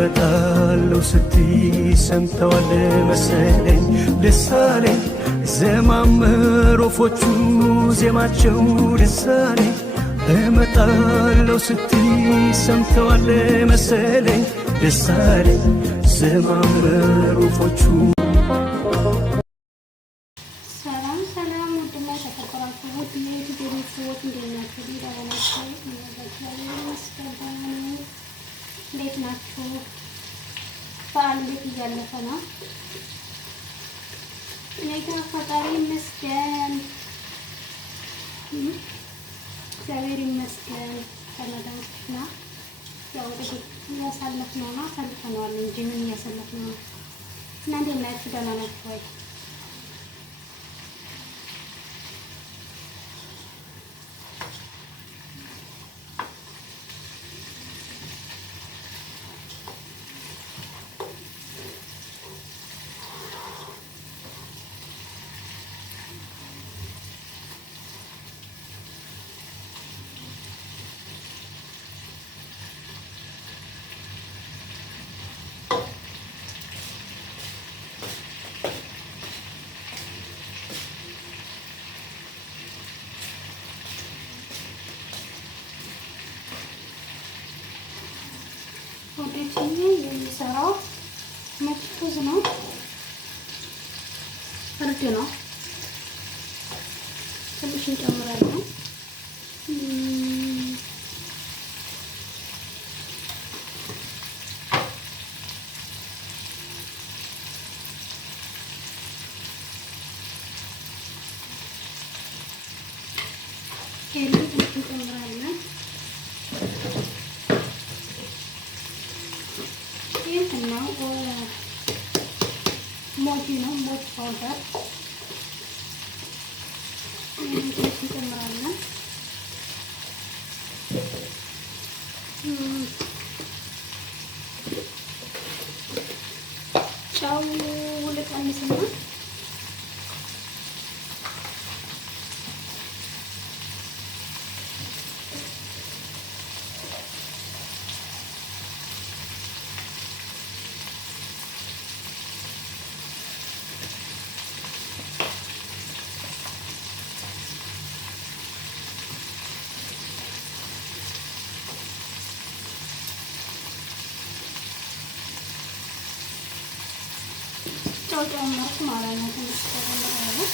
እመጣለሁ ስትይ ሰምተዋል መሰለኝ ደስ አለኝ ዘማምር ወፎቹ ዜማቸው ደስ አለኝ እመጣለሁ ስትይ ሰምተዋል መሰለኝ ደስ አለኝ ዘማምር ወፎቹ በአንዴት እያለፈና እኔጋ ፈጣሪ ይመስገን እግዚአብሔር ይመስገን ተመዳንና ያው እንግዲህ ያሳለፍነውና አሳልፈነዋል እንጂ ምን ያሳለፍነው እና እንዴት ናችሁ? ደህና ናችሁ ወይ? ወደዚህ የሚሰራው መጥፎዝ ነው እርድ ነው ትንሽ እንጨምራለን ነው ሞት ፓውደር እንጨምራለን ጫው ልቀንስና ጨምርኩ ማለት ነው ትንሽ ተጨምራለሁ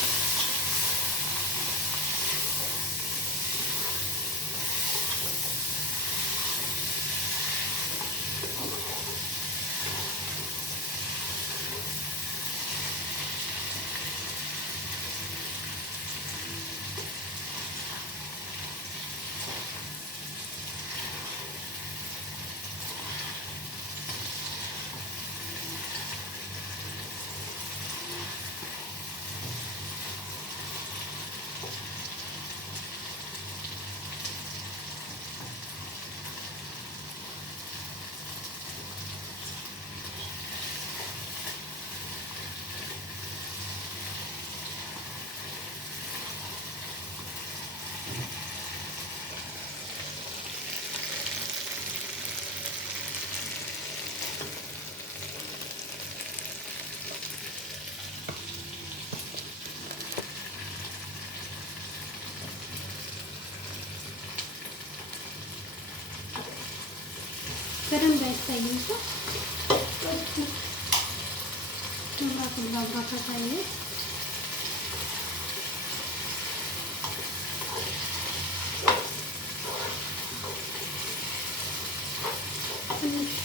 በደንብ አይታይም ሰው ትምራቱን ባብራታ ታየ ትንሽ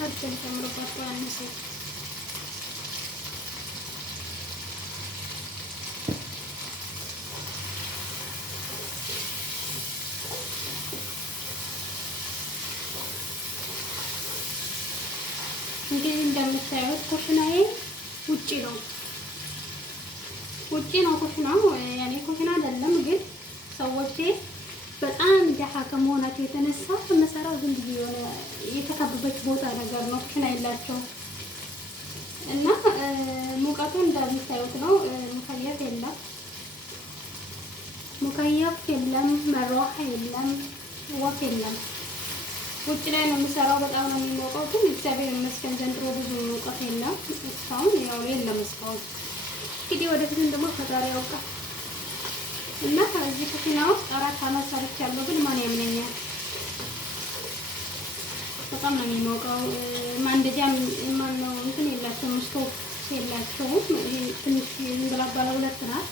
አጥተን ተምረባቸው አንሰ እንግዲህ እንደምታዩት ኩሽናዬ ውጪ ነው ኩሽናው ያኔ ኩሽና አይደለም ግን ሰዎቼ በጣም ደሃ ከመሆናቸው የተነሳ መሰራው ዝም ብዬ የሆነ የተከበበች ቦታ ነገር ነው ኩሽና የላቸው እና ሙቀቱ እንደምታዩት ነው ሙከየፍ የለም መሮህ የለም ወፍ የለም ውጭ ላይ ነው የምሰራው። በጣም ነው የሚሞቀው፣ ግን እግዚአብሔር ይመስገን ዘንድሮ ብዙ ሙቀት የለም እስካሁን፣ ያው የለም እስካሁን። እንግዲህ ወደፊትም ደግሞ ፈጣሪ ያውቃል። እና እዚህ ኩሽና ውስጥ 4 አመት ሰርቻለሁ፣ ግን ማን ያምነኛል? በጣም ነው የሚሞቀው። ማንደጃም ማነው እንትን የላቸውም፣ ስቶቭ የላቸውም። ትንሽ ዝም ባለ 2 ናት።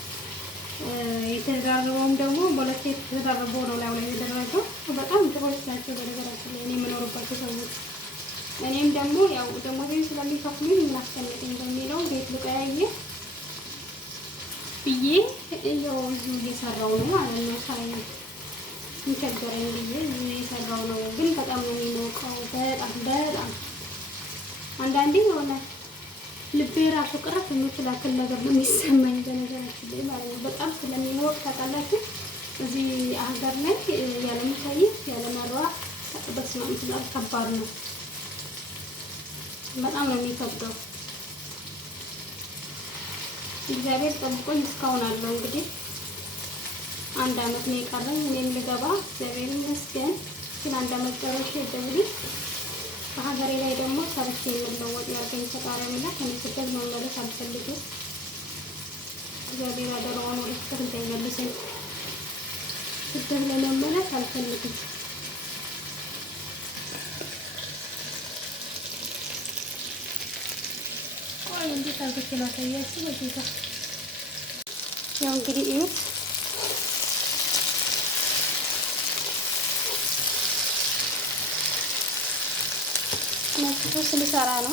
የተደራረበውም ደግሞ በሁለት የተደራረበው ነው ላይ የተደረገው። በጣም ጥሩዎች ናቸው በነገራችን ላይ እኔ የምኖርባቸው ሰዎች። እኔም ደግሞ ያው ደግሞ ስለሚከፍሉኝ እናስቀምጥኝ በሚለው ቤት ልቀያየ ብዬ ያው እዚሁ እየሰራው ነው ማለት ነው። ሳይ እንቸገረኝ ብዬ እዚሁ እየሰራው ነው። ግን በጣም ነው የሚሞቀው። በጣም አንዳንዴ የሆነ ልቤ ራሱ ቅረት የምትላክል ነገር ነው የሚሰማኝ በነገራችን ላይ ማለት ነው። በጣም ስለሚሞቅ ታውቃላችሁ። እዚህ ሀገር ላይ ያለ ሙቀት ያለ መብራት በስመ አብ ከባድ ነው። በጣም ነው የሚከብደው። እግዚአብሔር ጠብቆኝ እስካሁን አለው። እንግዲህ 1 አመት ነው የቀረኝ እኔም ልገባ። እግዚአብሔር ይመስገን። ግን 1 አመት ጨርሼ ደውል በሀገሬ ላይ ደግሞ ሰርቼ የምለወጥ ያርገኝ ፈጣሪ አምላክ። እኔ ስደት መመለስ አልፈልግም። እግዚአብሔር አደራውን ወደ ፍቅር እንዳይመልሰኝ። ስደት ለመመለስ አልፈልግም። ቆይ እንዴት አድርጌ ላሳያችሁ በጌታ። ያው እንግዲህ እዩት ሶስ ልሰራ ነው።